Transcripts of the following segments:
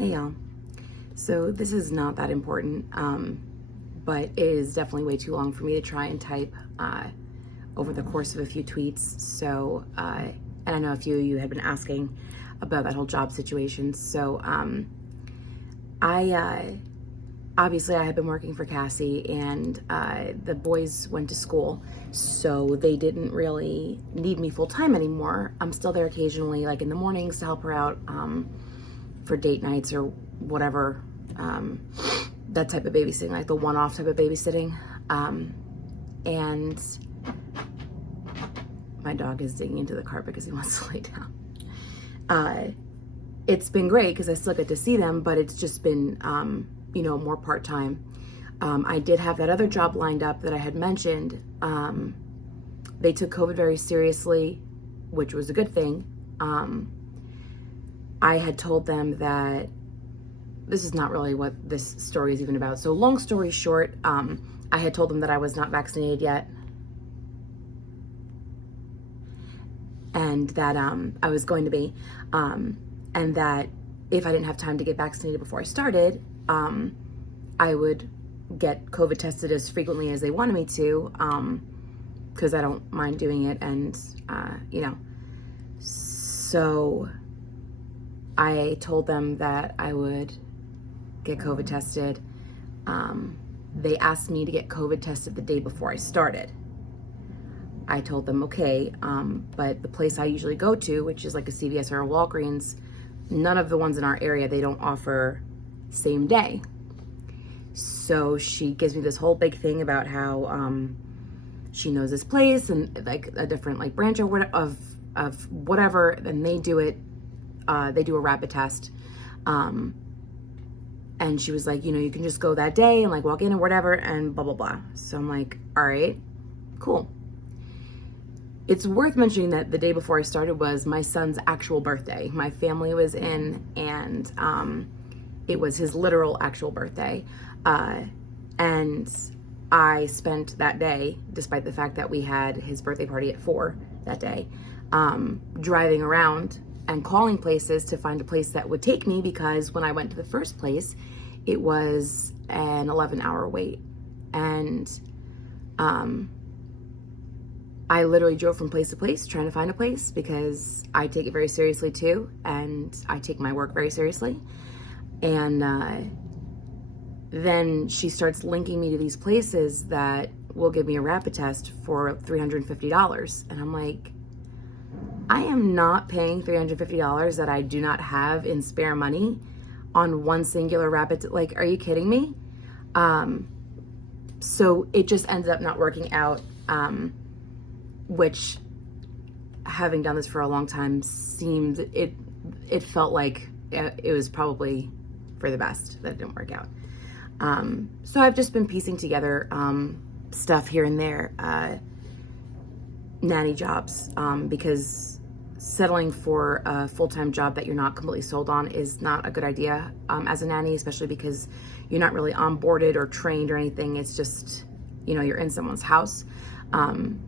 Hey y'all. So this is not that important, but it is definitely way too long for me to try and type over the course of a few tweets. So, and I know a few of you had been asking about that whole job situation. So, obviously I had been working for Cassie, and the boys went to school, so they didn't really need me full time anymore. I'm still there occasionally, like in the mornings to help her out for date nights or whatever, that type of babysitting, like the one-off type of babysitting. And my dog is digging into the carpet because he wants to lay down. It's been great because I still get to see them, but it's just been, more part-time. I did have that other job lined up that I had mentioned. They took COVID very seriously, which was a good thing. I had told them that this is not really what this story is even about. So long story short, I had told them that I was not vaccinated yet, and that I was going to be, and that if I didn't have time to get vaccinated before I started, I would get COVID tested as frequently as they wanted me to, because I don't mind doing it, and so I told them that I would get COVID tested. They asked me to get COVID tested the day before I started. I told them, okay, but the place I usually go to, which is like a CVS or a Walgreens, none of the ones in our area, they don't offer same day. So she gives me this whole big thing about how she knows this place and like a different like branch of whatever, and they do it. They do a rapid test. And she was like, you can just go that day and like walk in or whatever and blah, blah, blah. So I'm like, all right, cool. It's worth mentioning that the day before I started was my son's actual birthday. My family was in, and it was his literal actual birthday. And I spent that day, despite the fact that we had his birthday party at 4 that day, driving around and calling places to find a place that would take me, because when I went to the first place, it was an 11-hour wait. And I literally drove from place to place trying to find a place, because I take it very seriously too, and I take my work very seriously. And then she starts linking me to these places that will give me a rapid test for $350. And I'm like, I am not paying $350 that I do not have in spare money on one singular rapid. Like, are you kidding me? So it just ended up not working out, which, having done this for a long time, it felt like it was probably for the best that it didn't work out. So I've just been piecing together stuff here and there, nanny jobs, because settling for a full-time job that you're not completely sold on is not a good idea as a nanny, especially because you're not really onboarded or trained or anything. It's just, you're in someone's house.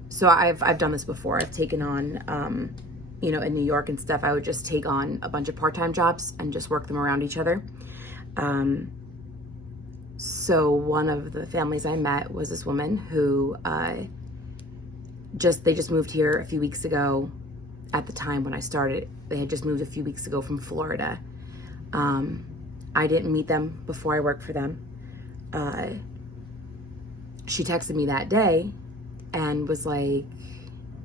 So I've done this before. I've taken on, in New York and stuff, I would just take on a bunch of part-time jobs and just work them around each other. So one of the families I met was this woman who they just moved here a few weeks ago. At the time when I started, they had just moved a few weeks ago from Florida. I didn't meet them before I worked for them. She texted me that day and was like,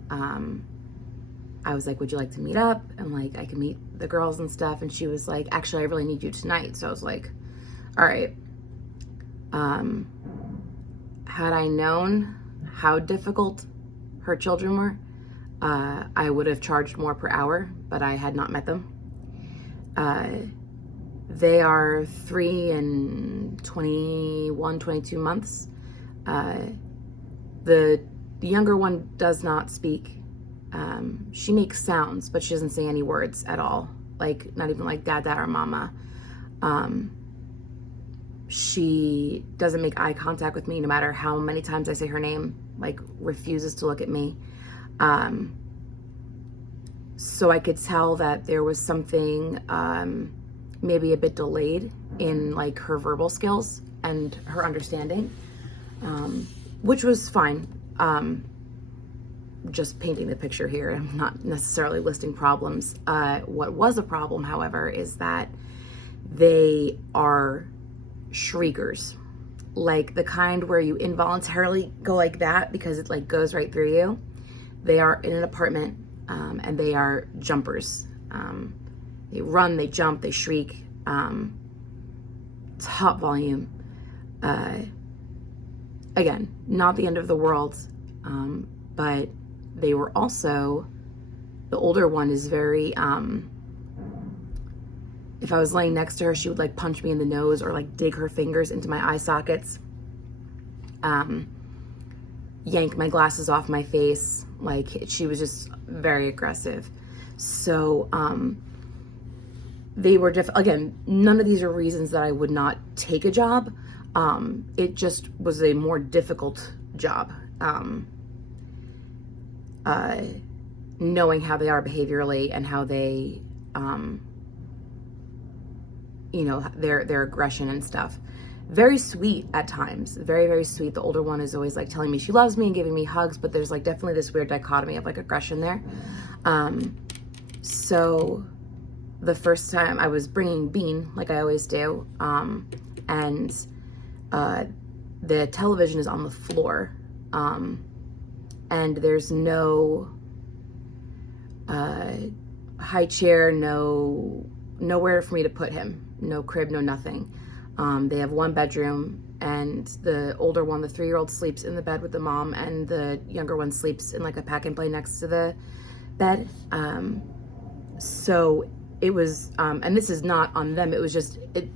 I was like, would you like to meet up? And like, I could meet the girls and stuff. And she was like, actually, I really need you tonight. So I was like, all right. Had I known how difficult her children were, I would have charged more per hour, but I had not met them. They are 3 and 21, 22 months. The younger one does not speak. She makes sounds, but she doesn't say any words at all. Like, not even like dad, dad, or mama. She doesn't make eye contact with me no matter how many times I say her name, like refuses to look at me. So I could tell that there was something maybe a bit delayed in like her verbal skills and her understanding, which was fine. Just painting the picture here. I'm not necessarily listing problems. What was a problem, however, is that they are shriekers, like the kind where you involuntarily go like that because it like goes right through you. They are in an apartment, and they are jumpers. They run, they jump, they shriek. Top volume. Again, not the end of the world, but they were also, the older one is very, if I was laying next to her, she would like punch me in the nose or like dig her fingers into my eye sockets, yank my glasses off my face. Like, she was just very aggressive. So, they were again, none of these are reasons that I would not take a job. It just was a more difficult job. Knowing how they are behaviorally and how they, you know, their aggression and stuff. Very sweet at times, very, very sweet. The older one is always like telling me she loves me and giving me hugs, but there's like definitely this weird dichotomy of like aggression there. So the first time I was bringing Bean, like I always do, and the television is on the floor, and there's no high chair, nowhere for me to put him, no crib, no nothing. They have one bedroom, and the older one, the 3-year-old, sleeps in the bed with the mom, and the younger one sleeps in like a pack and play next to the bed. So it was, and this is not on them, it was just it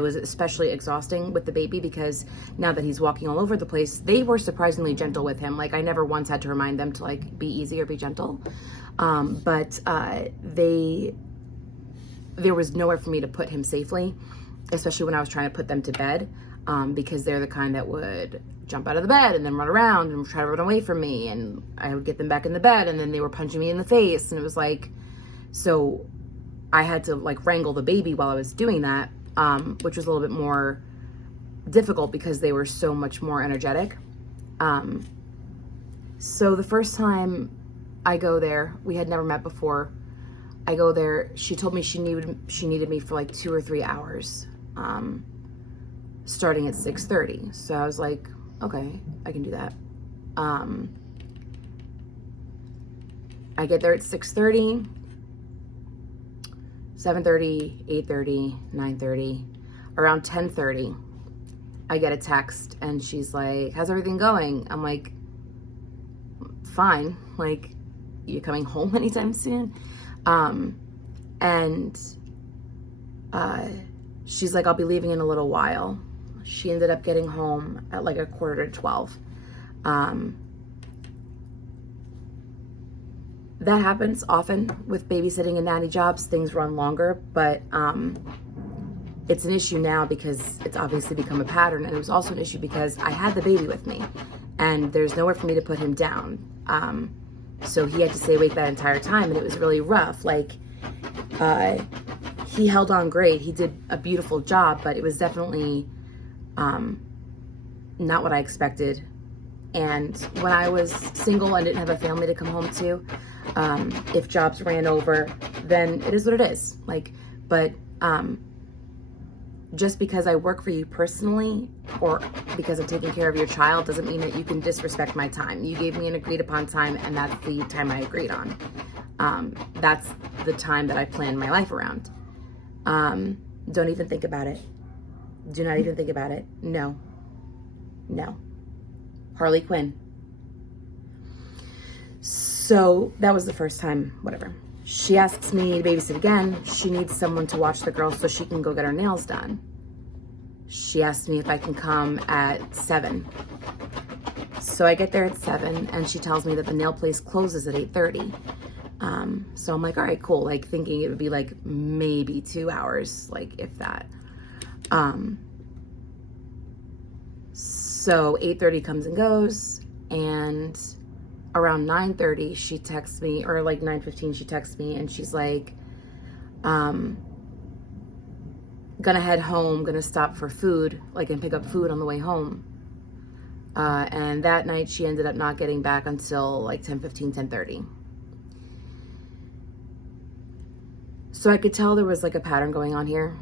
was especially exhausting with the baby, because now that he's walking all over the place, they were surprisingly gentle with him. Like, I never once had to remind them to like be easy or be gentle. But there was nowhere for me to put him safely, especially when I was trying to put them to bed, because they're the kind that would jump out of the bed and then run around and try to run away from me, and I would get them back in the bed, and then they were punching me in the face, and it was like, so I had to like wrangle the baby while I was doing that, which was a little bit more difficult because they were so much more energetic. So the first time I go there, we had never met before. I go there, she told me she needed me for like 2 or 3 hours, starting at 6:30. So I was like, okay, I can do that. I get there at 6:30, 7:30, 8:30, 9:30. Around 10:30, I get a text, and she's like, how's everything going? I'm like, fine. Like, you coming home anytime soon? She's like, I'll be leaving in a little while. She ended up getting home at like 11:45. That happens often with babysitting and nanny jobs. Things run longer, but it's an issue now because it's obviously become a pattern, and it was also an issue because I had the baby with me, and there's nowhere for me to put him down. So he had to stay awake that entire time, and it was really rough. Like, he held on great. He did a beautiful job, but it was definitely not what I expected. And when I was single and didn't have a family to come home to, if jobs ran over, then it is what it is. Like, but just because I work for you personally, or because I'm taking care of your child, doesn't mean that you can disrespect my time. You gave me an agreed upon time, and that's the time I agreed on. That's the time that I planned my life around. Don't even think about it. Do not even think about it. No. Harley Quinn. So that was the first time, whatever. She asks me to babysit again. She needs someone to watch the girl so she can go get her nails done. She asked me if I can come at 7. So I get there at 7, and she tells me that the nail place closes at 8:30. So I'm like, all right, cool. Like, thinking it would be like maybe 2 hours, like if that. So 8:30 comes and goes, and around 9:30 she texts me, or like 9:15 she texts me, and she's like, gonna head home, gonna stop for food, like, and pick up food on the way home. And that night she ended up not getting back until like 10:15, 10:30. So I could tell there was like a pattern going on here.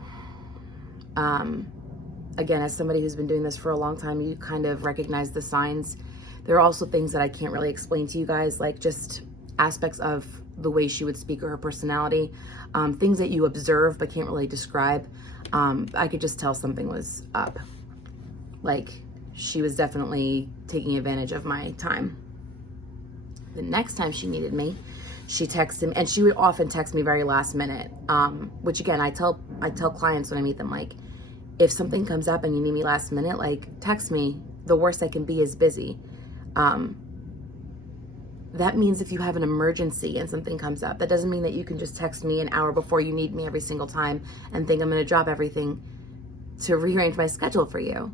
Again, as somebody who's been doing this for a long time, you kind of recognize the signs. There are also things that I can't really explain to you guys, like just aspects of the way she would speak or her personality, things that you observe but can't really describe. I could just tell something was up. Like, she was definitely taking advantage of my time. The next time she needed me, she texted me, and she would often text me very last minute, which again, I tell clients when I meet them, like, if something comes up and you need me last minute, like, text me. The worst I can be is busy. That means if you have an emergency and something comes up, that doesn't mean that you can just text me an hour before you need me every single time and think I'm going to drop everything to rearrange my schedule for you.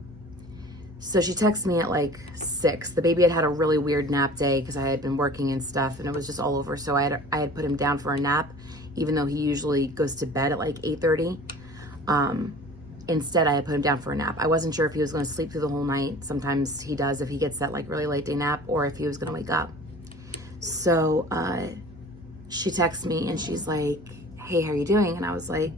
So she texted me at like 6. The baby had a really weird nap day because I had been working and stuff, and it was just all over. So I had put him down for a nap, even though he usually goes to bed at like 8:30. Instead, I had put him down for a nap. I wasn't sure if he was going to sleep through the whole night. Sometimes he does if he gets that like really late day nap, or if he was going to wake up. So she texts me and she's like, "Hey, how are you doing?" And I was like,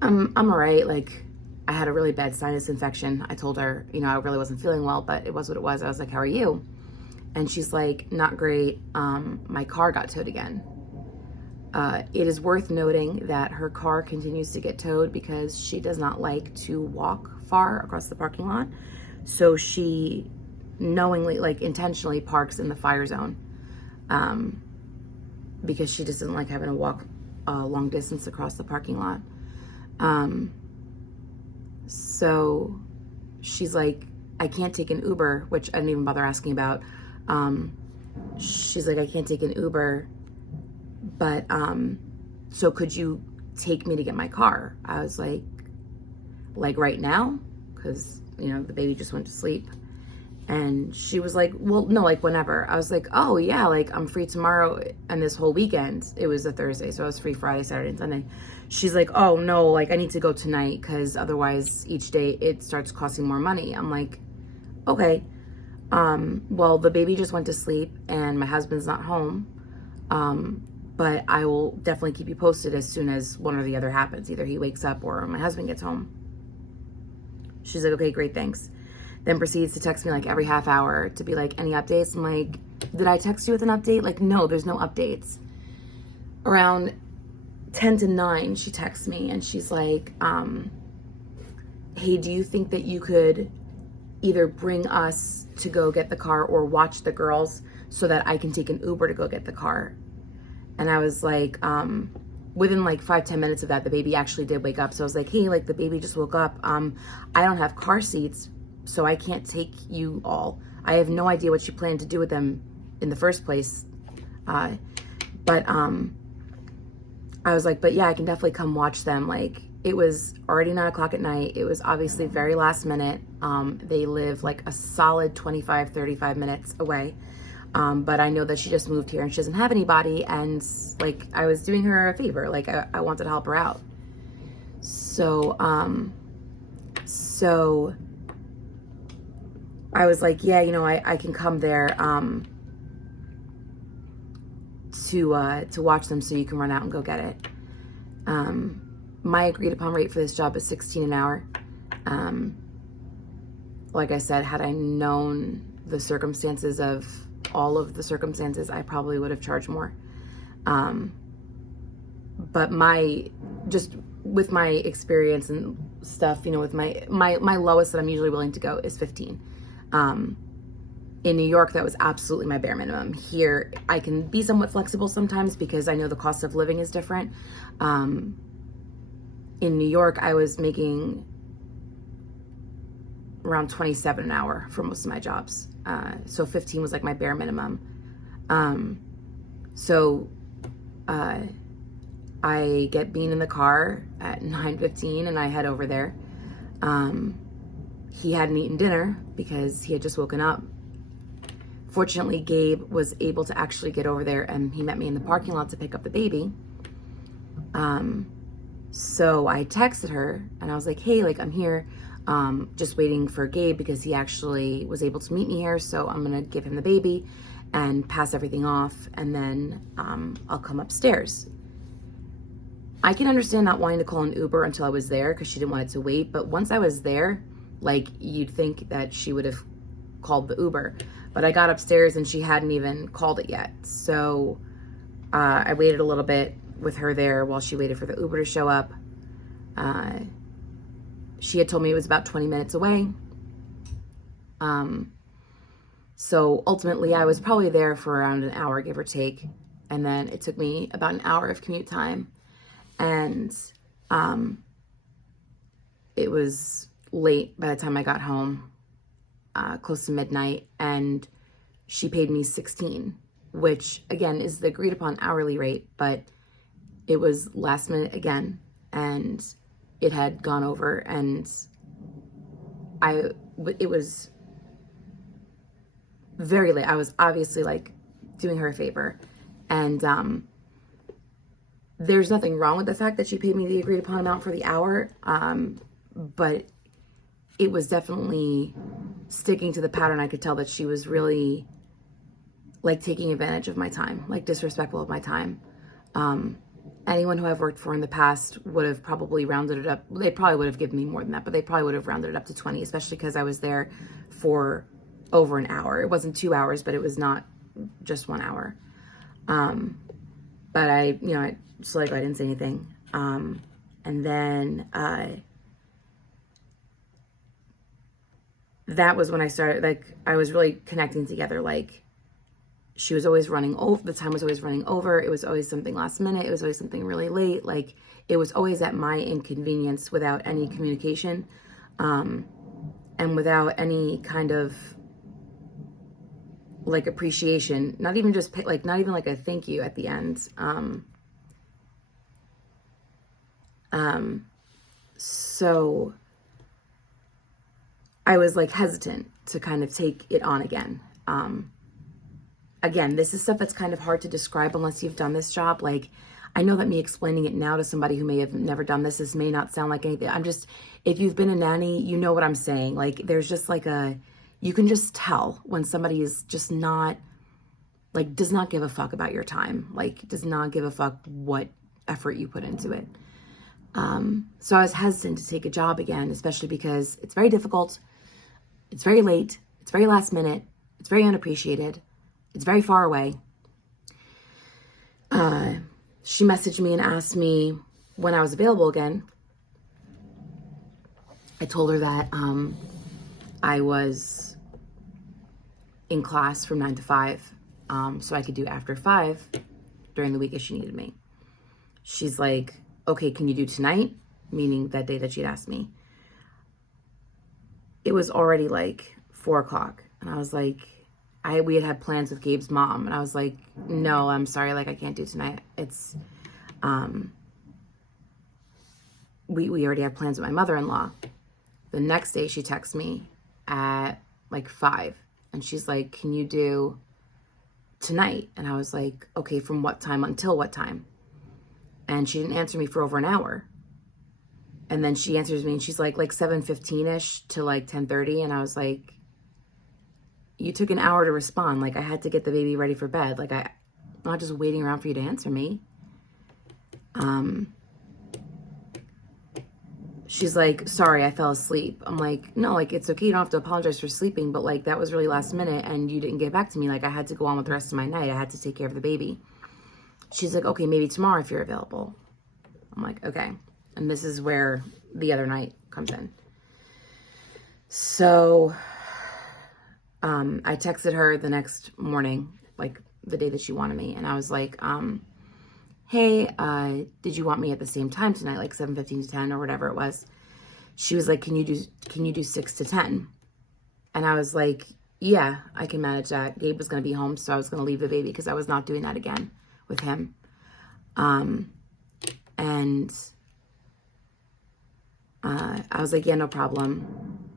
I'm all right. Like, I had a really bad sinus infection. I told her, I really wasn't feeling well, but it was what it was. I was like, "How are you?" And she's like, "Not great. My car got towed again." It is worth noting that her car continues to get towed because she does not like to walk far across the parking lot. So she knowingly, like intentionally, parks in the fire zone because she just doesn't like having to walk a long distance across the parking lot. So she's like, "I can't take an Uber," which I didn't even bother asking about. She's like, "I can't take an Uber, but so could you take me to get my car?" I was like right now? Because, the baby just went to sleep. And she was like, "Well, no, like whenever." I was like, "Oh yeah, like I'm free tomorrow and this whole weekend." It was a Thursday, so I was free Friday, Saturday, and Sunday. She's like, "Oh no, like I need to go tonight because otherwise each day it starts costing more money." I'm like, "Okay. Well, the baby just went to sleep and my husband's not home. But I will definitely keep you posted as soon as one or the other happens. Either he wakes up or my husband gets home." She's like, "Okay, great, thanks." Then proceeds to text me like every half hour to be like, "Any updates?" I'm like, "Did I text you with an update?" Like, no, there's no updates. Around 10 to 9, she texts me and she's like, "Hey, do you think that you could either bring us to go get the car or watch the girls so that I can take an Uber to go get the car?" And I was like, within like 5-10 minutes of that, the baby actually did wake up. So I was like, "Hey, like the baby just woke up. I don't have car seats, so I can't take you all. I have no idea what you plan to do with them in the first place." But I was like, "But yeah, I can definitely come watch them." Like, it was already 9 o'clock at night. It was obviously very last minute. They live like a solid 25-35 minutes away. But I know that she just moved here and she doesn't have anybody, and like I was doing her a favor. Like I wanted to help her out. So I was like, "Yeah, I can come there to watch them so you can run out and go get it." My agreed upon rate for this job is $16 an hour. Like I said, had I known the circumstances of all of the circumstances, I probably would have charged more. But just with my experience and stuff, with my lowest that I'm usually willing to go is 15. In New York, that was absolutely my bare minimum. Here, I can be somewhat flexible sometimes because I know the cost of living is different. In New York, I was making around 27 an hour for most of my jobs. So 15 was like my bare minimum. So I get Bean in the car at 9:15 and I head over there. He hadn't eaten dinner because he had just woken up. Fortunately, Gabe was able to actually get over there and he met me in the parking lot to pick up the baby. So I texted her and I was like, hey, like I'm here, just waiting for Gabe because he actually was able to meet me here. So I'm gonna give him the baby and pass everything off, and then I'll come upstairs. I can understand not wanting to call an Uber until I was there because she didn't want it to wait. But once I was there, like you'd think that she would have called the Uber. But I got upstairs and she hadn't even called it yet. So I waited a little bit with her there while she waited for the Uber to show up. She had told me it was about 20 minutes away. So ultimately I was probably there for around an hour, give or take. And then it took me about an hour of commute time. And it was late by the time I got home, close to midnight, and she paid me $16, which again is the agreed upon hourly rate, but it was last minute again, and it had gone over, and it was very late. I was obviously like doing her a favor, and there's nothing wrong with the fact that she paid me the agreed upon amount for the hour, but it was definitely sticking to the pattern. I could tell that she was really like taking advantage of my time, like disrespectful of my time. Anyone who I've worked for in the past would have probably rounded it up. They probably would have given me more than that, but they probably would have rounded it up to 20, especially because I was there for over an hour. It wasn't 2 hours, but it was not just 1 hour. But I didn't say anything. And then that was when I started, like, I was really connecting together. Like, she was always running over, the time was always running over. It was always something last minute. It was always something really late. Like, it was always at my inconvenience without any communication, and without any kind of like appreciation, not even just like, not even like a thank you at the end. So I was like hesitant to kind of take it on again. Again, this is stuff that's kind of hard to describe unless you've done this job. Like, I know that me explaining it now to somebody who may have never done this may not sound like anything. If you've been a nanny, you know what I'm saying. Like, there's just like you can just tell when somebody is just not, like, does not give a fuck about your time. Like, does not give a fuck what effort you put into it. So I was hesitant to take a job again, especially because it's very difficult. It's very late. It's very last minute. It's very unappreciated. It's very far away. She messaged me and asked me when I was available again. I told her that I was in class from 9 to 5, so I could do after 5 during the week if she needed me. She's like, okay, can you do tonight? Meaning that day that she'd asked me. It was already like 4 o'clock, and I was like, we had plans with Gabe's mom, and I was like, no, I'm sorry, like, I can't do tonight. It's, we already have plans with my mother-in-law. The next day she texts me at like 5, and she's like, can you do tonight? And I was like, okay, from what time until what time? And she didn't answer me for over an hour. And then she answers me and she's like 7:15ish to like 10:30, and I was like, you took an hour to respond. Like, I had to get the baby ready for bed. Like, I'm not just waiting around for you to answer me. She's like, sorry, I fell asleep. I'm like, no, like, it's okay. You don't have to apologize for sleeping, but like, that was really last minute and you didn't get back to me. Like, I had to go on with the rest of my night. I had to take care of the baby. She's like, okay, maybe tomorrow if you're available. I'm like, okay. And this is where the other night comes in. So I texted her the next morning, like the day that she wanted me. And I was like, hey, did you want me at the same time tonight? Like 7:15 to 10 or whatever it was. She was like, can you do 6 to 10? And I was like, yeah, I can manage that. Gabe was going to be home, so I was going to leave the baby because I was not doing that again with him. And I was like, yeah, no problem.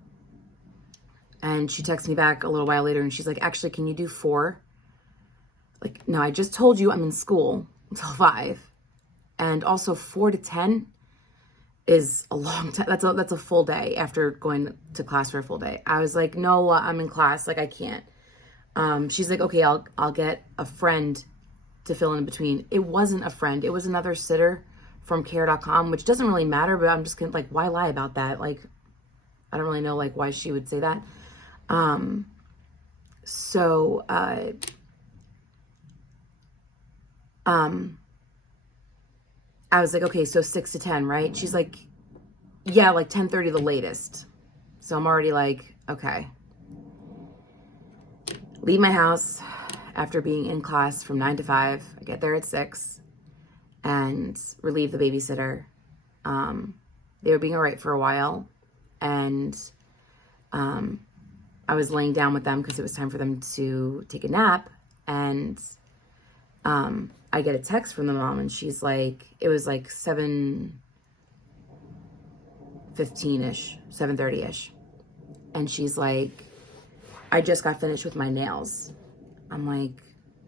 And she texted me back a little while later and she's like, actually, can you do 4? Like, no, I just told you I'm in school until 5. And also 4 to 10, is a long time. That's a full day after going to class for a full day. I was like, no, I'm in class. Like, I can't. She's like, okay, I'll get a friend to fill in between. It wasn't a friend. It was another sitter from care.com, which doesn't really matter, but I'm just gonna, like, why lie about that? Like, I don't really know, like, why she would say that. I was like, okay, so 6 to 10, right? She's like, yeah, like 10:30 the latest. So I'm already like, okay. Leave my house after being in class from 9 to 5. I get there at 6 and relieve the babysitter. They were being all right for a while. And I was laying down with them because it was time for them to take a nap. And I get a text from the mom, and she's like, it was like 7:15-ish, 7:30-ish. And she's like, I just got finished with my nails. I'm like,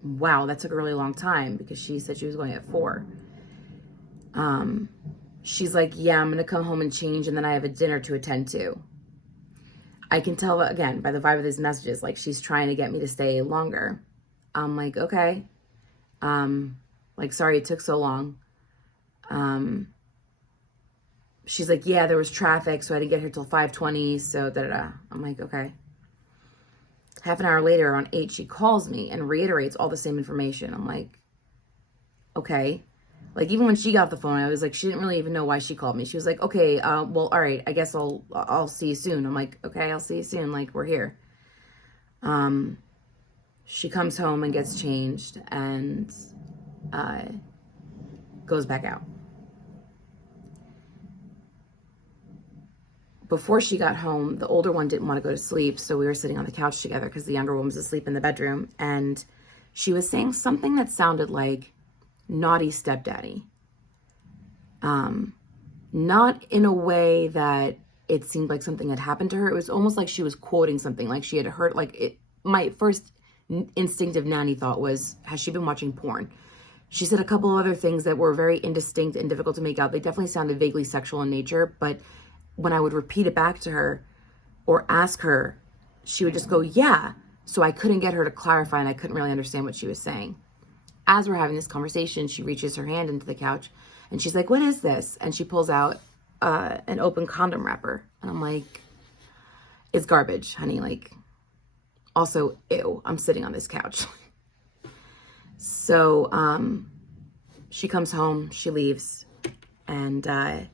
wow, that took a really long time, because she said she was going at 4. She's like, yeah, I'm going to come home and change, and then I have a dinner to attend to. I can tell, again, by the vibe of these messages, like, she's trying to get me to stay longer. I'm like, okay. Like, sorry it took so long. She's like, yeah, there was traffic, so I didn't get here till 5:20, so da-da-da. I'm like, okay. Half an hour later, around 8, she calls me and reiterates all the same information. I'm like, okay. Like, even when she got the phone, I was like, she didn't really even know why she called me. She was like, okay, well, all right, I guess I'll see you soon. I'm like, okay, I'll see you soon. Like, we're here. She comes home and gets changed and goes back out. Before she got home, the older one didn't want to go to sleep, so we were sitting on the couch together because the younger one was asleep in the bedroom, and she was saying something that sounded like naughty stepdaddy. Not in a way that it seemed like something had happened to her. It was almost like she was quoting something, like she had heard, like, it. My first instinctive nanny thought was, has she been watching porn? She said a couple of other things that were very indistinct and difficult to make out. They definitely sounded vaguely sexual in nature, but when I would repeat it back to her or ask her, she would just go, yeah. So I couldn't get her to clarify, and I couldn't really understand what she was saying. As we're having this conversation, she reaches her hand into the couch, and she's like, what is this? And she pulls out an open condom wrapper. And I'm like, it's garbage, honey. Like, also, ew, I'm sitting on this couch. So she comes home, she leaves, and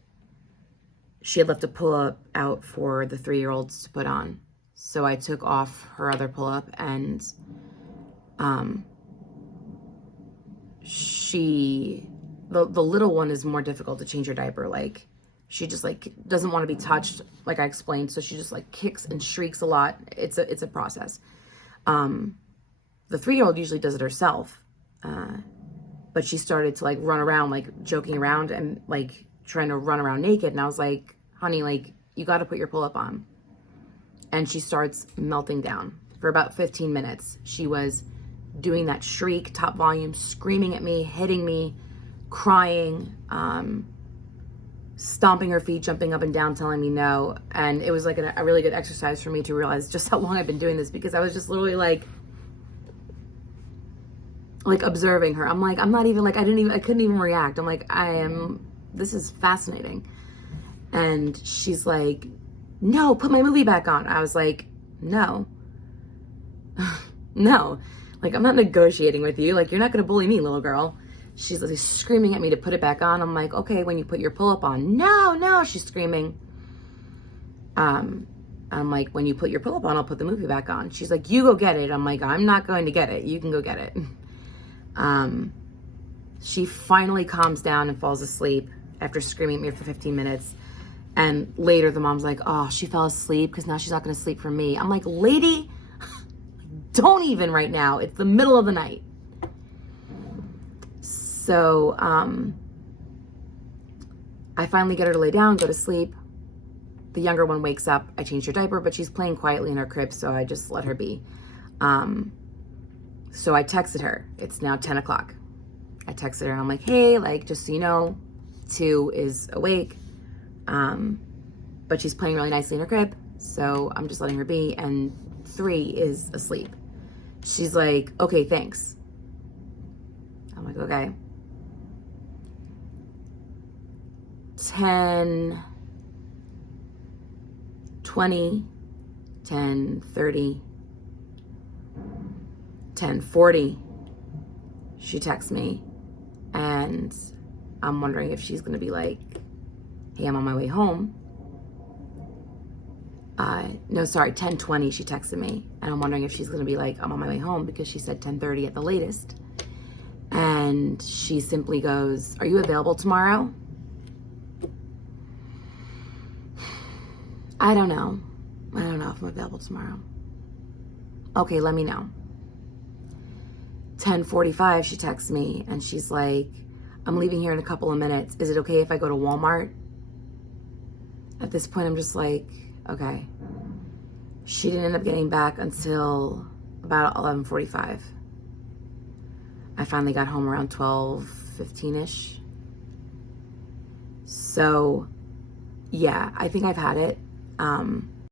she had left a pull-up out for the 3-year-olds to put on. So I took off her other pull-up, and the little one is more difficult to change her diaper. Like, she just, like, doesn't want to be touched, like I explained. So she just, like, kicks and shrieks a lot. It's a process. The 3-year-old usually does it herself. But she started to, like, run around, like, joking around and, like, trying to run around naked. And I was like, honey, like, you got to put your pull-up on. And she starts melting down. For about 15 minutes, she was doing that shriek, top volume, screaming at me, hitting me, crying, stomping her feet, jumping up and down, telling me no. And it was like a really good exercise for me to realize just how long I've been doing this, because I was just literally like observing her. I'm like, I'm not even, like, I couldn't even react. I'm like, this is fascinating. And she's like, no, put my movie back on. I was like, no, no, like, I'm not negotiating with you. Like, you're not going to bully me, little girl. She's like screaming at me to put it back on. I'm like, okay, when you put your pull-up on. No, she's screaming. I'm like, when you put your pull-up on, I'll put the movie back on. She's like, you go get it. I'm like, I'm not going to get it. You can go get it. She finally calms down and falls asleep after screaming at me for 15 minutes. And later the mom's like, oh, she fell asleep because now she's not going to sleep for me. I'm like, lady, don't even right now. It's the middle of the night. So I finally get her to lay down, go to sleep. The younger one wakes up. I change her diaper, but she's playing quietly in her crib, so I just let her be. So I texted her. It's now 10 o'clock. I texted her and I'm like, hey, like, just so you know, 2 is awake. But she's playing really nicely in her crib, so I'm just letting her be. And 3 is asleep. She's like, okay, thanks. I'm like, okay. 10, 20, 10, 30, 10:40, she texts me, and I'm wondering if she's gonna be like, hey, I'm on my way home. No, sorry, 10:20, she texted me, and I'm wondering if she's gonna be like, I'm on my way home, because she said 10:30 at the latest. And she simply goes, are you available tomorrow? I don't know if I'm available tomorrow. Okay, let me know. 10:45, she texts me, and she's like, I'm leaving here in a couple of minutes. Is it okay if I go to Walmart? At this point, I'm just like, okay. She didn't end up getting back until about 11:45. I finally got home around 12:15-ish. So, yeah, I think I've had it.